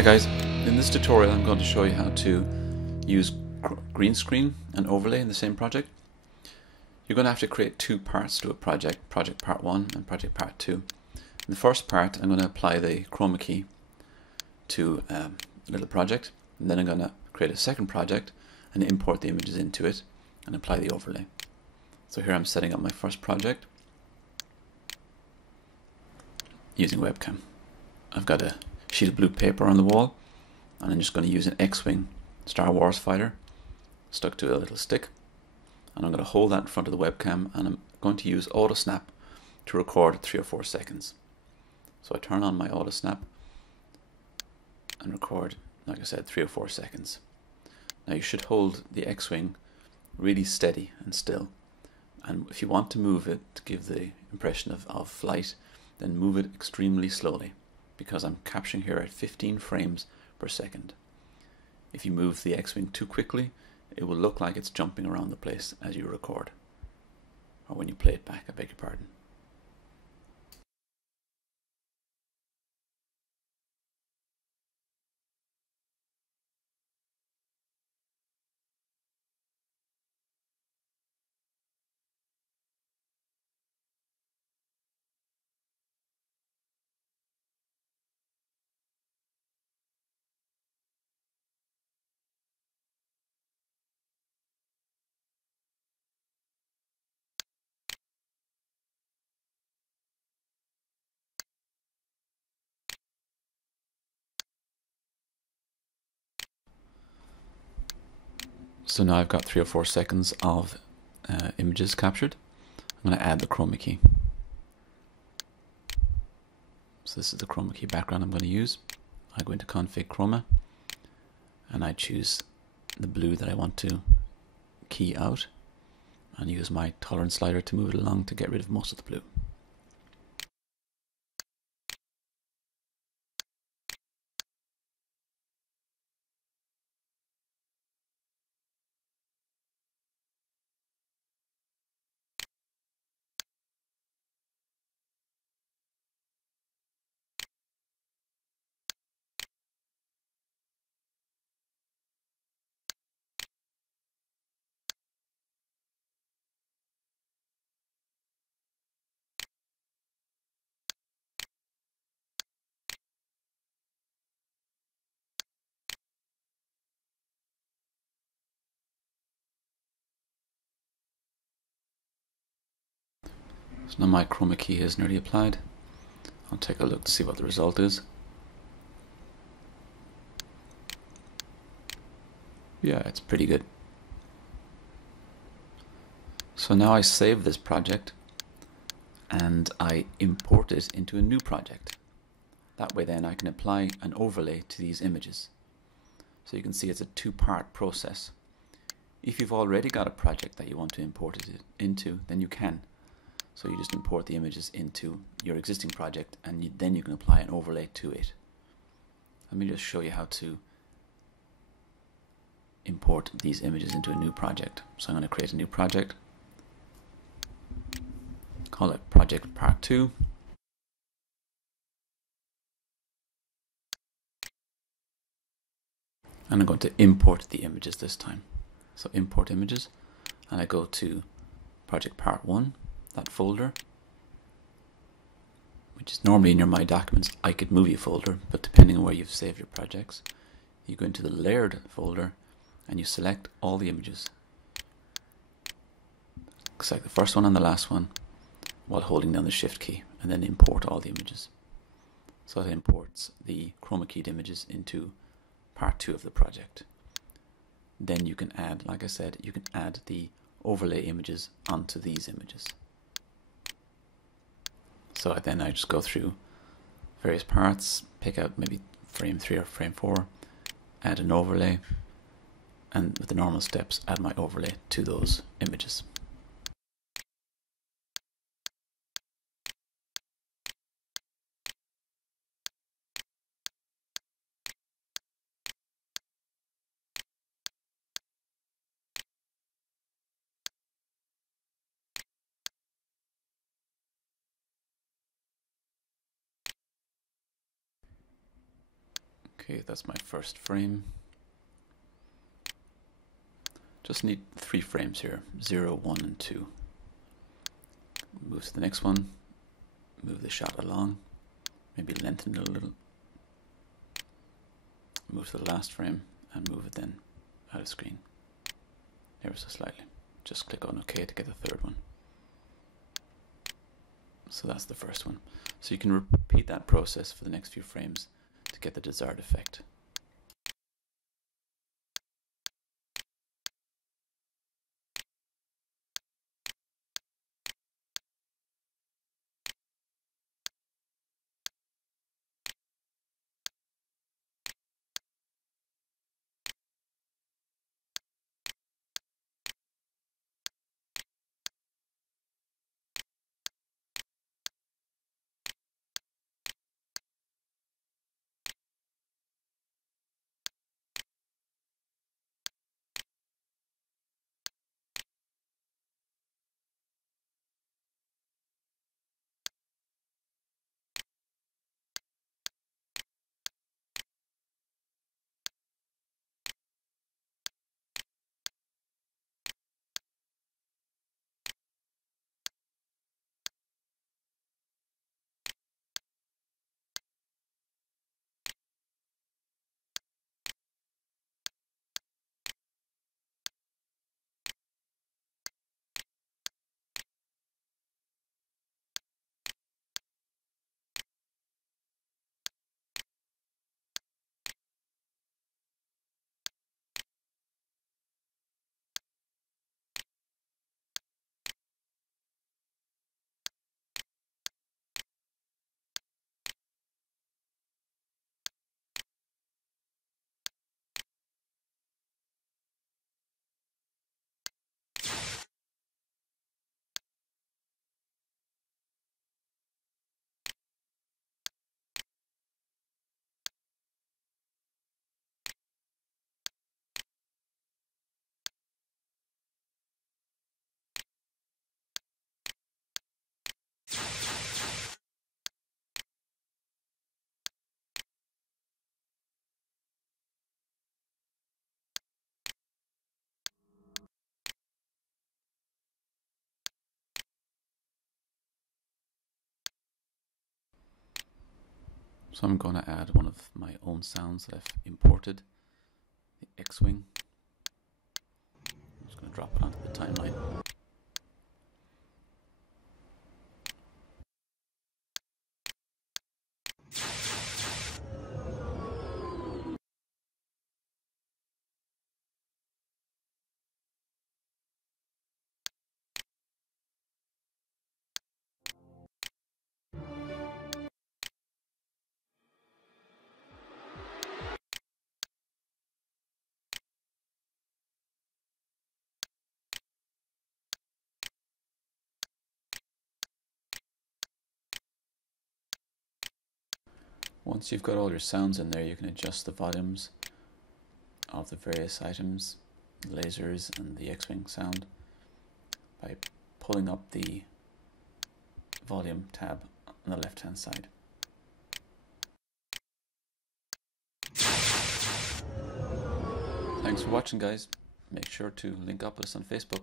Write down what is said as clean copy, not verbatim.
Hi guys, in this tutorial I'm going to show you how to use GreenScreen and overlay in the same project. You're going to have to create two parts to a project, project part 1 and project part 2. In the first part I'm going to apply the chroma key to a little project, and then I'm going to create a second project and import the images into it and apply the overlay. So here I'm setting up my first project using webcam. I've got a sheet of blue paper on the wall, and I'm just going to use an X-Wing Star Wars fighter stuck to a little stick, and I'm going to hold that in front of the webcam, and I'm going to use auto snap to record 3 or 4 seconds. So I turn on my auto snap and record, like I said, 3 or 4 seconds. Now you should hold the X-Wing really steady and still, and if you want to move it to give the impression of flight, then move it extremely slowly, because I'm capturing here at 15 frames per second. If you move the X-Wing too quickly, it will look like it's jumping around the place as you record, or when you play it back, I beg your pardon. So now I've got 3 or 4 seconds of images captured. I'm going to add the chroma key. So this is the chroma key background I'm going to use. I go into config chroma and I choose the blue that I want to key out, and use my tolerance slider to move it along to get rid of most of the blue. So now my chroma key is nearly applied. I'll take a look to see what the result is. Yeah, it's pretty good. So now I save this project and I import it into a new project. That way then I can apply an overlay to these images. So you can see it's a two-part process. If you've already got a project that you want to import it into, then you can. So you just import the images into your existing project, and then you can apply an overlay to it. Let me just show you how to import these images into a new project. So I'm going to create a new project, call it project part 2. And I'm going to import the images this time. So import images, and I go to project part 1, that folder, which is normally in your My Documents I Could Movie folder, but depending on where you've saved your projects, you go into the layered folder and you select all the images. Select the first one and the last one while holding down the shift key, and then import all the images. So it imports the chroma keyed images into part 2 of the project. Then you can add, like I said, you can add the overlay images onto these images. So then I just go through various parts, pick out maybe frame 3 or frame 4, add an overlay, and with the normal steps add my overlay to those images. Okay, that's my first frame. Just need 3 frames here, 0, 1, and 2. Move to the next one, move the shot along, maybe lengthen it a little. Move to the last frame and move it then out of screen, ever so slightly. Just click on OK to get the third one. So that's the first one. So you can repeat that process for the next few frames to get the desired effect. So I'm going to add one of my own sounds that I've imported, the X-Wing. I'm just going to drop it onto the timeline. Once you've got all your sounds in there, you can adjust the volumes of the various items, lasers and the X-Wing sound, by pulling up the volume tab on the left hand side. Thanks for watching, guys. Make sure to link up with us on Facebook.